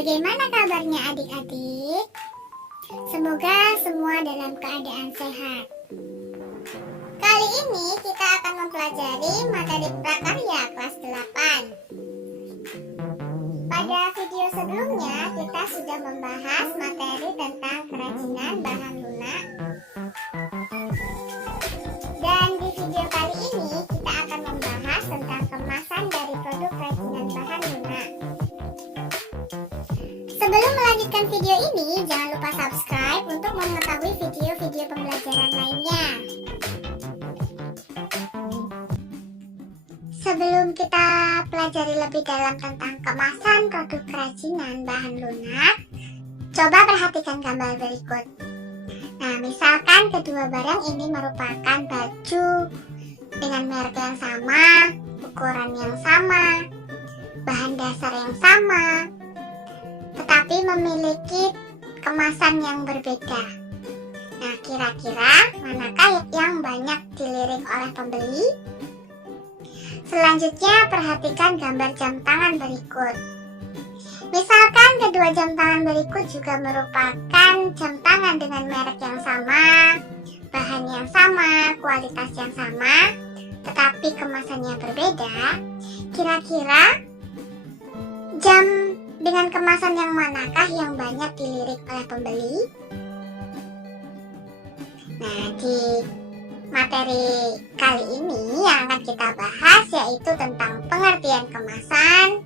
Bagaimana kabarnya adik-adik? Semoga semua dalam keadaan sehat. Kali ini kita akan mempelajari materi prakarya kelas 8. Pada video sebelumnya kita sudah membahas materi tentang kerajinan bahan lunak. Dan di video kali ini kita akan membahas tentang kemasan dari produk kerajinan bahan lunak. Sebelum melanjutkan video ini, jangan lupa subscribe untuk mengetahui video-video pembelajaran lainnya. Sebelum kita pelajari lebih dalam tentang kemasan produk kerajinan bahan lunak, coba perhatikan gambar berikut. Nah, misalkan kedua barang ini merupakan baju dengan merek yang sama, ukuran yang sama, bahan dasar yang sama, tetapi memiliki kemasan yang berbeda. Nah, kira-kira manakah yang banyak dilirik oleh pembeli? Selanjutnya, perhatikan gambar jam tangan berikut. Misalkan kedua jam tangan berikut juga merupakan jam tangan dengan merek yang sama, bahan yang sama, kualitas yang sama, tetapi kemasannya berbeda. Kira-kira jam dengan kemasan yang manakah yang banyak dilirik oleh pembeli? Nah, di materi kali ini yang akan kita bahas yaitu tentang pengertian kemasan,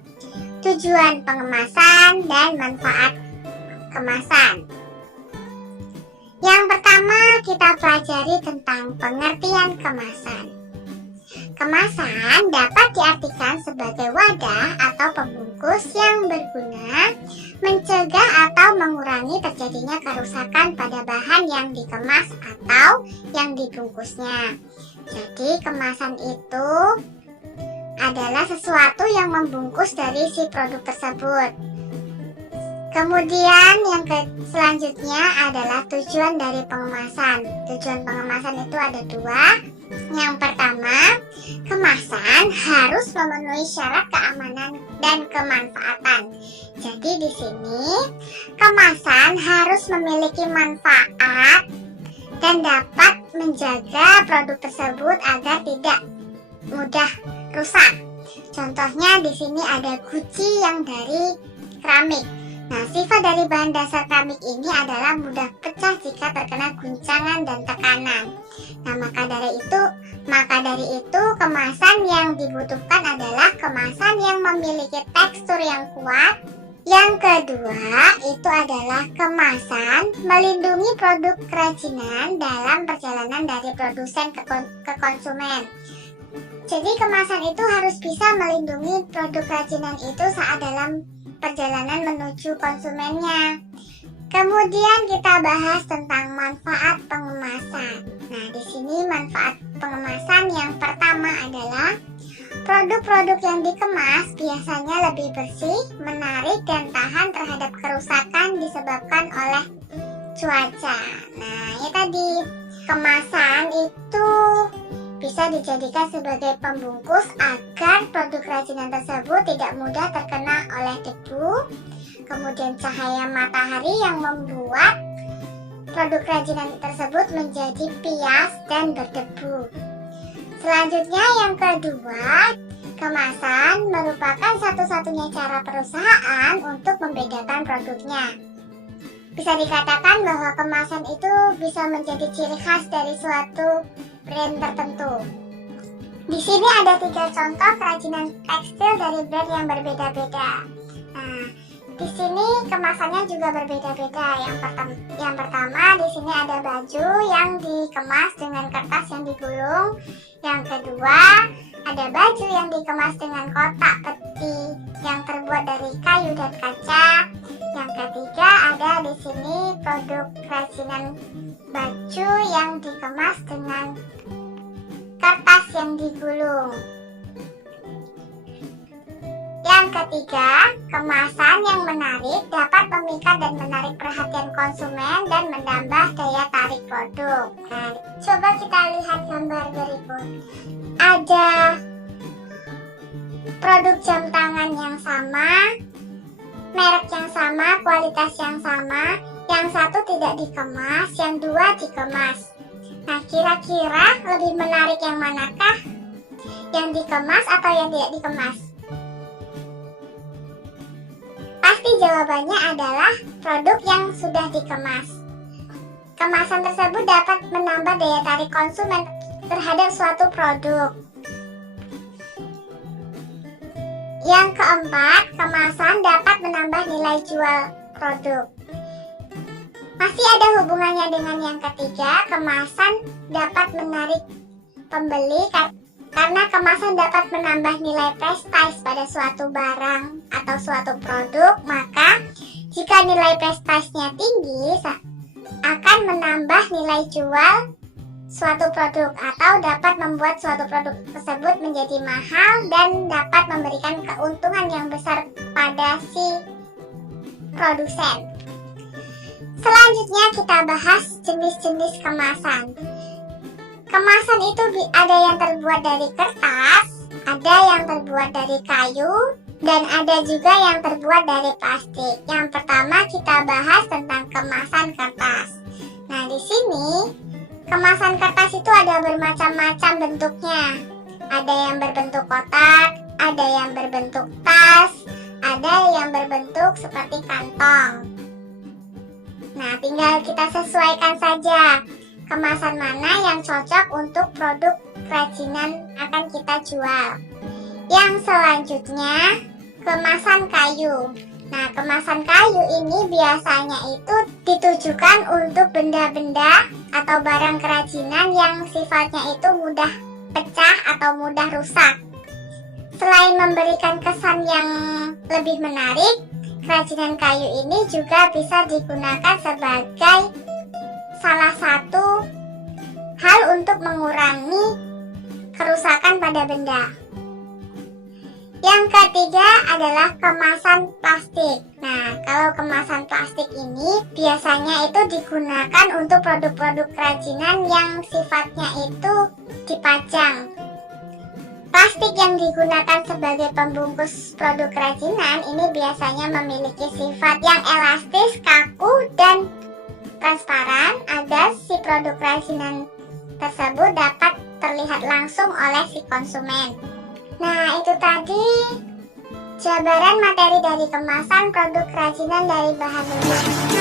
tujuan pengemasan, dan manfaat kemasan. Yang pertama kita pelajari tentang pengertian kemasan. Kemasan dapat diartikan sebagai wadah atau pembungkus yang berguna mencegah atau mengurangi terjadinya kerusakan pada bahan yang dikemas atau yang dibungkusnya. Jadi kemasan itu adalah sesuatu yang membungkus dari si produk tersebut. Kemudian yang selanjutnya adalah tujuan dari pengemasan. Tujuan pengemasan itu ada dua. Yang pertama, kemasan harus memenuhi syarat keamanan dan kemanfaatan. Jadi di sini kemasan harus memiliki manfaat dan dapat menjaga produk tersebut agar tidak mudah rusak. Contohnya di sini ada guci yang dari keramik. Nah, sifat dari bahan dasar keramik ini adalah mudah pecah jika terkena guncangan dan tekanan. Nah, maka dari itu kemasan yang dibutuhkan adalah kemasan yang memiliki tekstur yang kuat. Yang kedua itu adalah kemasan melindungi produk kerajinan dalam perjalanan dari produsen ke konsumen. Jadi kemasan itu harus bisa melindungi produk kerajinan itu saat dalam perjalanan menuju konsumennya. Kemudian kita bahas tentang manfaat pengemasan. Nah, di sini manfaat pengemasan yang pertama adalah produk-produk yang dikemas biasanya lebih bersih, menarik, dan tahan terhadap kerusakan disebabkan oleh cuaca. Nah, ini tadi kemasan itu bisa dijadikan sebagai pembungkus agar produk kerajinan tersebut tidak mudah terkena oleh debu, kemudian cahaya matahari yang membuat produk kerajinan tersebut menjadi pias dan berdebu. Selanjutnya yang kedua, kemasan merupakan satu-satunya cara perusahaan untuk membedakan produknya. Bisa dikatakan bahwa kemasan itu bisa menjadi ciri khas dari suatu brand tertentu. Di sini ada 3 contoh kerajinan tekstil dari brand yang berbeda-beda. Nah, di sini kemasannya juga berbeda-beda. Yang pertama di sini ada baju yang dikemas dengan kertas yang digulung. Yang kedua ada baju yang dikemas dengan kotak peti yang terbuat dari kayu dan kaca. Yang ketiga ada di sini produk kerajinan baju yang dikemas dengan kertas yang digulung. Yang ketiga, kemasan yang menarik dapat memikat dan menarik perhatian konsumen dan menambah daya tarik produk. Nah, coba kita lihat gambar berikut. Ada produk jam tangan yang sama, merek yang sama, kualitas yang sama, yang satu tidak dikemas, yang dua dikemas. Nah, kira-kira lebih menarik yang manakah? Yang dikemas atau yang tidak dikemas? Pasti jawabannya adalah produk yang sudah dikemas. Kemasan tersebut dapat menambah daya tarik konsumen terhadap suatu produk. Yang keempat, kemasan dapat menambah nilai jual produk. Masih ada hubungannya dengan yang ketiga, kemasan dapat menarik pembeli karena kemasan dapat menambah nilai prestis pada suatu barang atau suatu produk. Maka jika nilai prestisnya tinggi akan menambah nilai jual suatu produk atau dapat membuat suatu produk tersebut menjadi mahal dan dapat memberikan keuntungan yang besar pada si produsen. Selanjutnya kita bahas jenis-jenis kemasan. Kemasan itu ada yang terbuat dari kertas, ada yang terbuat dari kayu, dan ada juga yang terbuat dari plastik. Yang pertama kita bahas tentang kemasan kertas. Nah, di sini kemasan kertas itu ada bermacam-macam bentuknya. Ada yang berbentuk kotak, ada yang berbentuk tas, ada yang berbentuk seperti kantong. Nah, tinggal kita sesuaikan saja kemasan mana yang cocok untuk produk kerajinan akan kita jual. Yang selanjutnya, kemasan kayu. Nah, kemasan kayu ini biasanya itu ditujukan untuk benda-benda atau barang kerajinan yang sifatnya itu mudah pecah atau mudah rusak. Selain memberikan kesan yang lebih menarik, kerajinan kayu ini juga bisa digunakan sebagai salah satu hal untuk mengurangi kerusakan pada benda. Yang ketiga adalah kemasan plastik. Nah, kalau kemasan plastik ini biasanya itu digunakan untuk produk-produk kerajinan yang sifatnya itu dipajang. Plastik yang digunakan sebagai pembungkus produk kerajinan ini biasanya memiliki sifat yang elastis, kaku, dan transparan agar si produk kerajinan tersebut dapat terlihat langsung oleh si konsumen. Nah, itu tadi jabaran materi dari kemasan produk kerajinan dari bahan lunak.